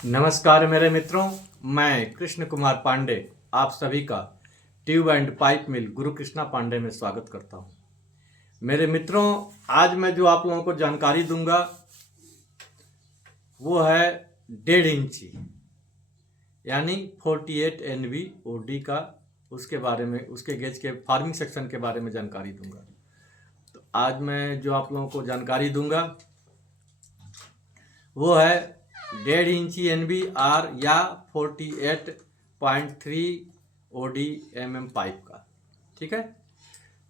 नमस्कार मेरे मित्रों, मैं कृष्ण कुमार पांडे आप सभी का ट्यूब एंड पाइप मिल गुरु कृष्णा पांडे में स्वागत करता हूं। मेरे मित्रों, आज मैं जो आप लोगों को जानकारी दूंगा वो है 1.5 इंची यानी 48 NV OD का, उसके बारे में, उसके गेज के फार्मिंग सेक्शन के बारे में जानकारी दूंगा। तो आज मैं जो आप लोगों को जानकारी दूंगा वो है 1.5 इंची NBR या 48.3 OD mm पाइप का। ठीक है,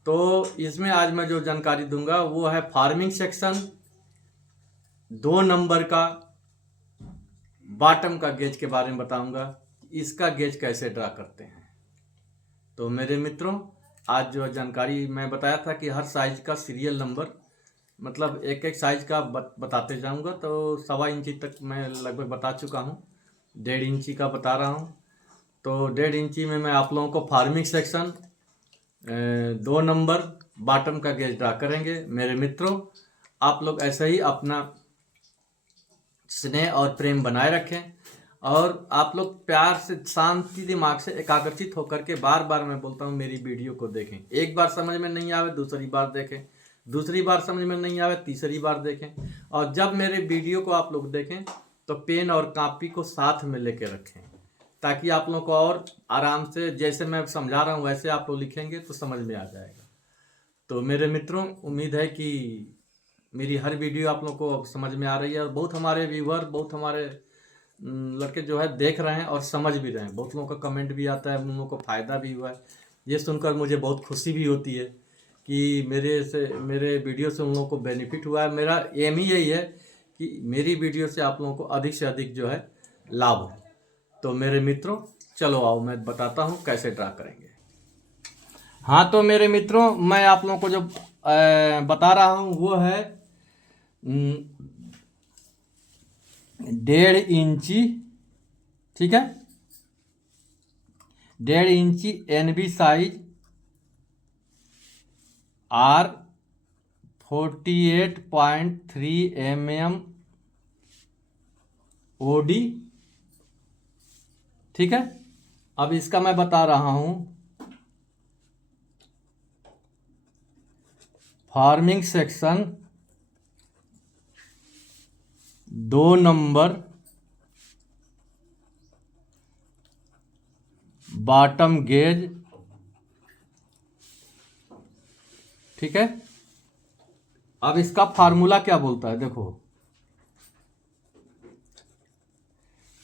तो इसमें आज मैं जो जानकारी दूंगा वो है फार्मिंग सेक्शन, 2 नंबर का बॉटम का गेज के बारे में बताऊंगा, इसका गेज कैसे ड्रा करते हैं। तो मेरे मित्रों, आज जो जानकारी मैं बताया था कि हर साइज का सीरियल नंबर, मतलब एक एक साइज का बताते जाऊंगा, तो 1.25 इंची तक मैं लगभग बता चुका हूँ। 1.5 इंची का बता रहा हूँ। तो 1.5 इंची में मैं आप लोगों को फार्मिंग सेक्शन, 2 नंबर बॉटम का गेज ड्रा करेंगे। मेरे मित्रों, आप लोग ऐसे ही अपना स्नेह और प्रेम बनाए रखें और आप लोग प्यार से, शांति दिमाग से, एकाग्रचित होकर के, बार बार मैं बोलता हूँ, मेरी वीडियो को देखें। एक बार समझ में नहीं आवे दूसरी बार देखें, दूसरी बार समझ में नहीं आवे तीसरी बार देखें। और जब मेरे वीडियो को आप लोग देखें तो पेन और कॉपी को साथ में लेके रखें, ताकि आप लोग को और आराम से, जैसे मैं समझा रहा हूँ वैसे आप लोग लिखेंगे तो समझ में आ जाएगा। तो मेरे मित्रों, उम्मीद है कि मेरी हर वीडियो आप लोग को समझ में आ रही है। और बहुत हमारे व्यूवर, बहुत हमारे लड़के जो है देख रहे हैं और समझ भी रहे हैं। बहुत लोगों का कमेंट भी आता है, उन लोगों को फ़ायदा भी हुआ है। ये सुनकर मुझे बहुत खुशी भी होती है कि मेरे वीडियो से उन लोगों को बेनिफिट हुआ है। मेरा एम ही यही है कि मेरी वीडियो से आप लोगों को अधिक से अधिक जो है लाभ हो। तो मेरे मित्रों, चलो आओ मैं बताता हूँ कैसे ड्रा करेंगे। हाँ, तो मेरे मित्रों, मैं आप लोगों को जो बता रहा हूँ वो है 1.5 इंची। ठीक है, 1.5 इंची NB size, R 48.3 mm OD। ठीक है, अब इसका मैं बता रहा हूं farming section, 2 number bottom gauge. ठीक है, अब इसका फार्मूला क्या बोलता है, देखो।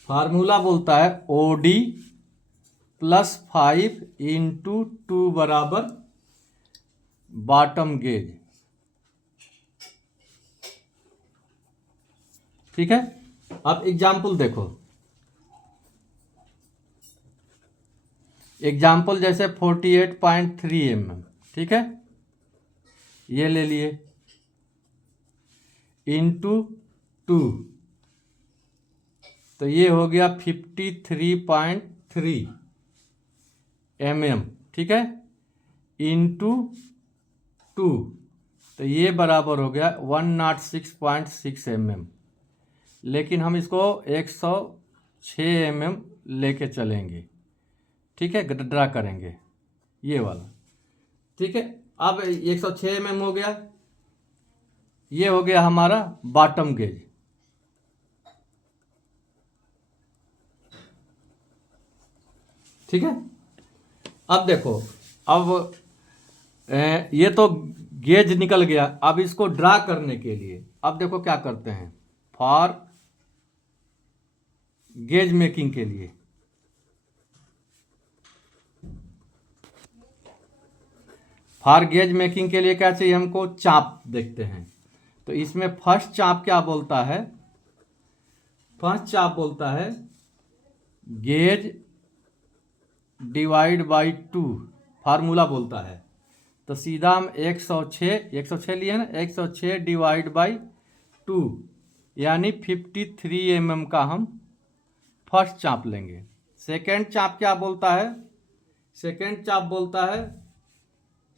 फार्मूला बोलता है OD +5 × 2 बराबर बॉटम गेज। ठीक है, अब एग्जाम्पल देखो। एग्जाम्पल जैसे 48.3 mm। ठीक है, ये ले लिए, × 2, तो ये हो गया 53.3 mm। ठीक है, × 2, तो ये बराबर हो गया 106.6 mm। लेकिन हम इसको 106 mm लेके चलेंगे। ठीक है, ड्रा करेंगे ये वाला। ठीक है, अब 106 mm हो गया, ये हो गया हमारा बॉटम गेज। ठीक है, अब देखो, अब ये तो गेज निकल गया। अब इसको ड्रा करने के लिए अब देखो क्या करते हैं। फॉर गेज मेकिंग के लिए, क्या चाहिए हमको, चाप देखते हैं। तो इसमें फर्स्ट चाप क्या बोलता है, फर्स्ट चाप बोलता है गेज डिवाइड बाई 2, फार्मूला बोलता है। तो सीधा हम 106 लिए ना, 106 डिवाइड बाई 2 यानी 53 mm का हम फर्स्ट चाप लेंगे। सेकेंड चाप क्या बोलता है,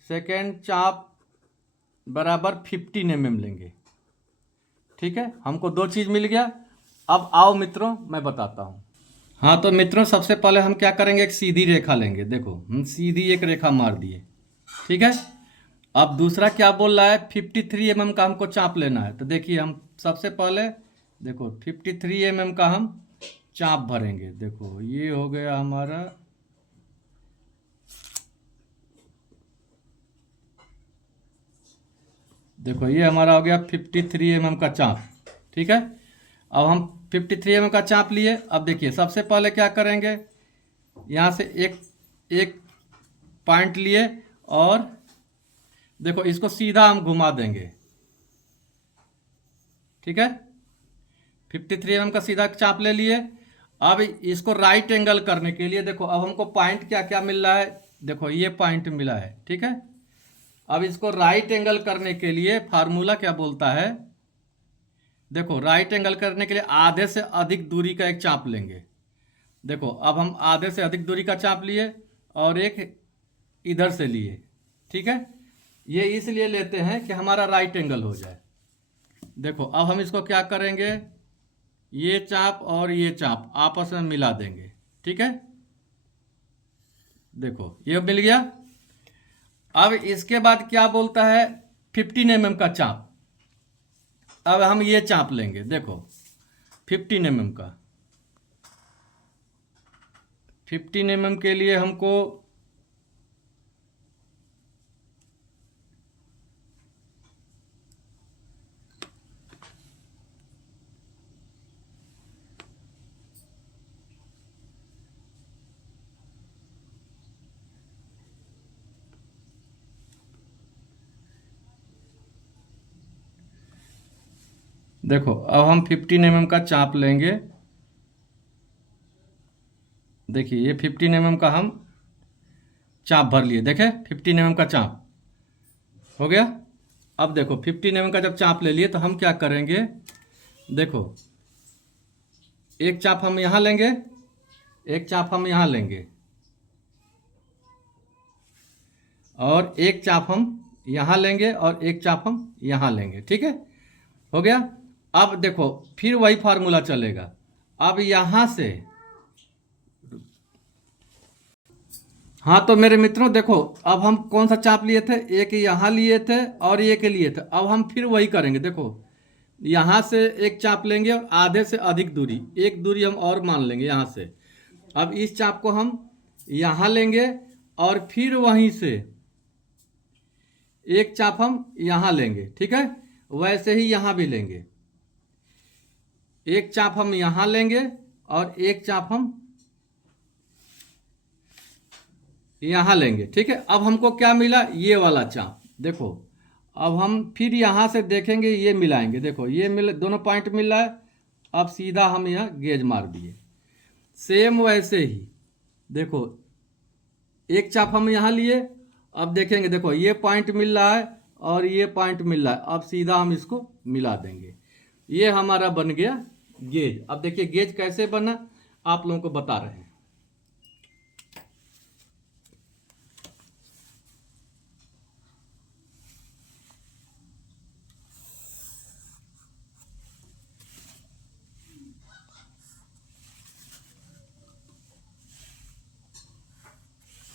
सेकेंड चाप बराबर 15 mm लेंगे। ठीक है, हमको दो चीज़ मिल गया। अब आओ मित्रों, मैं बताता हूँ। हाँ तो मित्रों, सबसे पहले हम क्या करेंगे, एक सीधी रेखा लेंगे। देखो हम सीधी एक रेखा मार दिए, ठीक है। अब दूसरा क्या बोल रहा है, 53 mm का हमको चाप लेना है। तो देखिए हम सबसे पहले देखो 53 mm का हम चाप भरेंगे। देखो ये हो गया हमारा, देखो ये हमारा हो गया 53 mm का चाप, ठीक है। अब हम 53 mm का चाप लिए। अब देखिए सबसे पहले क्या करेंगे, यहाँ से एक एक पॉइंट लिए और देखो इसको सीधा हम घुमा देंगे, ठीक है। 53 mm का सीधा चाप ले लिए। अब इसको राइट एंगल करने के लिए देखो अब हमको पॉइंट क्या क्या मिल रहा है, देखो ये पॉइंट मिला है, ठीक है। अब इसको राइट एंगल करने के लिए फार्मूला क्या बोलता है, देखो राइट एंगल करने के लिए आधे से अधिक दूरी का एक चाप लेंगे। देखो अब हम आधे से अधिक दूरी का चाप लिए और एक इधर से लिए, ठीक है। ये इसलिए लेते हैं कि हमारा राइट एंगल हो जाए। देखो अब हम इसको क्या करेंगे, ये चाप और ये चाप आपस में मिला देंगे, ठीक है। देखो ये मिल गया। अब इसके बाद क्या बोलता है, 15 mm का चाप। अब हम ये चाप लेंगे, देखो 15 mm का। 15 mm के लिए हमको देखो अब हम 15 mm का चाप लेंगे। देखिए ये 15 mm का हम चाप भर लिए, देखे 15 mm का चाप हो गया। अब देखो 15 mm का जब चाप ले लिए तो हम क्या करेंगे, देखो एक चाप हम यहाँ लेंगे, एक चाप हम यहाँ लेंगे और एक चाप हम यहाँ लेंगे और एक चाप हम यहाँ लेंगे, ठीक है, हो गया। अब देखो फिर वही फार्मूला चलेगा। अब यहाँ से, हाँ तो मेरे मित्रों देखो अब हम कौन सा चाप लिए थे, एक यहाँ लिए थे और एक लिए थे। अब हम फिर वही करेंगे। देखो यहाँ से एक चाप लेंगे और आधे से अधिक दूरी, एक दूरी हम और मान लेंगे यहाँ से। अब इस चाप को हम यहाँ लेंगे और फिर वहीं से एक चाप हम यहाँ लेंगे, ठीक है। वैसे ही यहाँ भी लेंगे, एक चाप हम यहाँ लेंगे और एक चाप हम यहाँ लेंगे, ठीक है। अब हमको क्या मिला, ये वाला चाप। देखो अब हम फिर यहाँ से देखेंगे, ये मिलाएंगे। देखो ये मिल, दोनों पॉइंट मिल रहा है। अब सीधा हम यहाँ गेज मार दिए। सेम वैसे ही देखो एक चाप हम यहाँ लिए, अब देखेंगे देखो ये पॉइंट मिल रहा है और ये पॉइंट मिल रहा है। अब सीधा हम इसको मिला देंगे। ये हमारा बन गया गेज। अब देखिए गेज कैसे बना, आप लोगों को बता रहे हैं।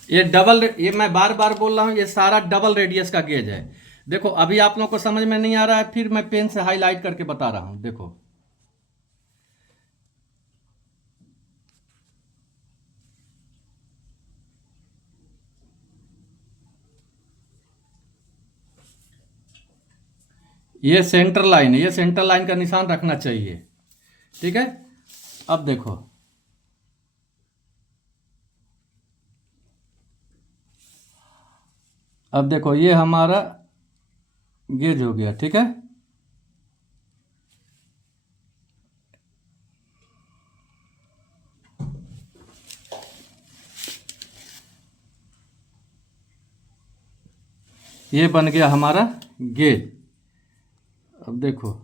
ये मैं बार बार बोल रहा हूँ, ये सारा डबल रेडियस का गेज है। देखो अभी आप लोगों को समझ में नहीं आ रहा है, फिर मैं पेन से हाईलाइट करके बता रहा हूँ। देखो ये सेंटर लाइन है, ये सेंटर लाइन का निशान रखना चाहिए, ठीक है। अब देखो अब देखो ये हमारा गेज हो गया, ठीक है। ये बन गया हमारा गेज। अब देखो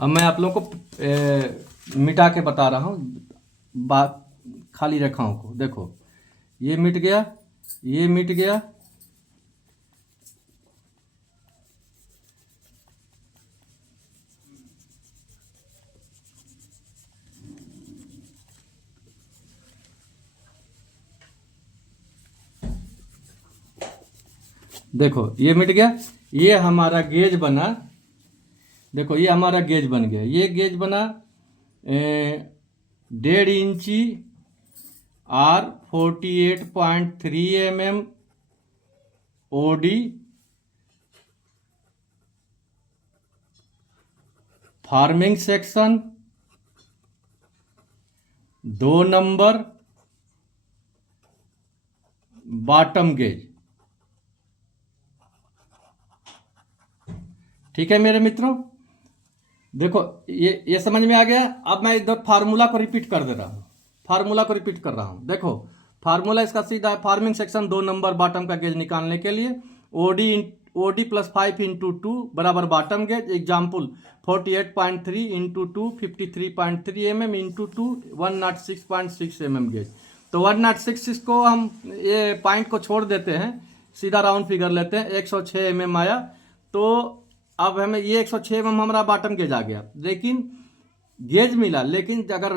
अब मैं आप लोगों को मिटा के बता रहा हूँ बात, खाली रेखाओं को। देखो ये मिट गया, ये मिट गया। देखो ये मिट गया। ये हमारा गेज बना। देखो ये हमारा गेज बन गया। ये गेज बना 1.5 इंची R 48.3 mm OD farming section 2 number bottom gauge. ठीक है मेरे मित्रों, देखो ये समझ में आ गया। अब मैं इधर फार्मूला को रिपीट कर दे रहा हूँ। फार्मूला को रिपीट कर रहा हूँ। देखो फार्मूला इसका सीधा है, फार्मिंग सेक्शन 2 नंबर बॉटम का गेज निकालने के लिए ओडी प्लस 5 इंटू 2 बराबर bottom gauge. Example 48.3 into 2 53.3 mm into 2 106.6 mm gauge. तो 106 को हम ये पॉइंट को छोड़ देते हैं, सीधा राउंड फिगर लेते हैं, 106 mm आया। तो अब हमें ये 106 mm हमारा बॉटम गेज आ गया, लेकिन गेज मिला, लेकिन अगर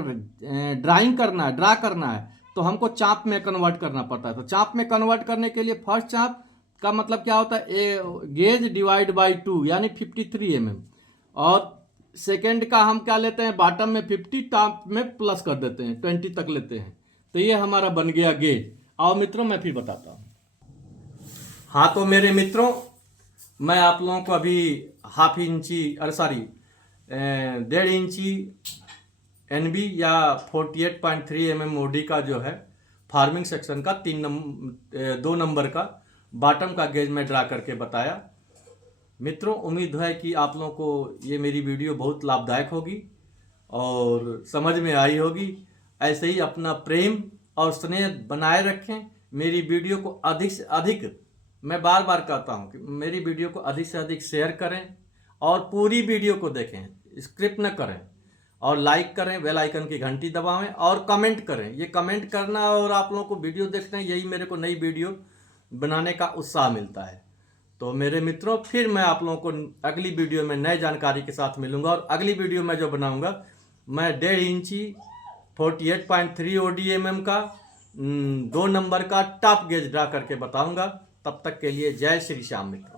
ड्राइंग करना है, ड्रा करना है, तो हमको चाप में कन्वर्ट करना पड़ता है। तो चाप में कन्वर्ट करने के लिए फर्स्ट चाप का मतलब क्या होता है, गेज डिवाइड बाई 2 यानी 53 mm, और सेकेंड का हम क्या लेते हैं, बॉटम में 50, टॉप में प्लस कर देते हैं, 20 तक लेते हैं। तो ये हमारा बन गया गेज। आओ मित्रों मैं फिर बताता हूँ। हाँ तो मेरे मित्रों, मैं आप लोगों को अभी 1.5 इंची NB या 48.3 mm OD का जो है फार्मिंग सेक्शन का 2 नंबर का बॉटम का गेज में ड्रा करके बताया। मित्रों उम्मीद है कि आप लोगों को ये मेरी वीडियो बहुत लाभदायक होगी और समझ में आई होगी। ऐसे ही अपना प्रेम और स्नेह बनाए रखें। मेरी वीडियो को अधिक से अधिक, मैं बार बार कहता हूं कि मेरी वीडियो को अधिक से अधिक शेयर करें और पूरी वीडियो को देखें, स्क्रिप्ट न करें, और लाइक करें, बेल आइकन की घंटी दबावें और कमेंट करें। ये कमेंट करना और आप लोगों को वीडियो देखना, यही मेरे को नई वीडियो बनाने का उत्साह मिलता है। तो मेरे मित्रों फिर मैं आप लोगों को अगली वीडियो में नए जानकारी के साथ मिलूंगा, और अगली वीडियो में जो बनाऊंगा मैं 1.5 इंची 48.3 OD का 2 नंबर का टॉप गेज ड्रा करके बताऊंगा। तब तक के लिए जय श्री श्याम मित्रों।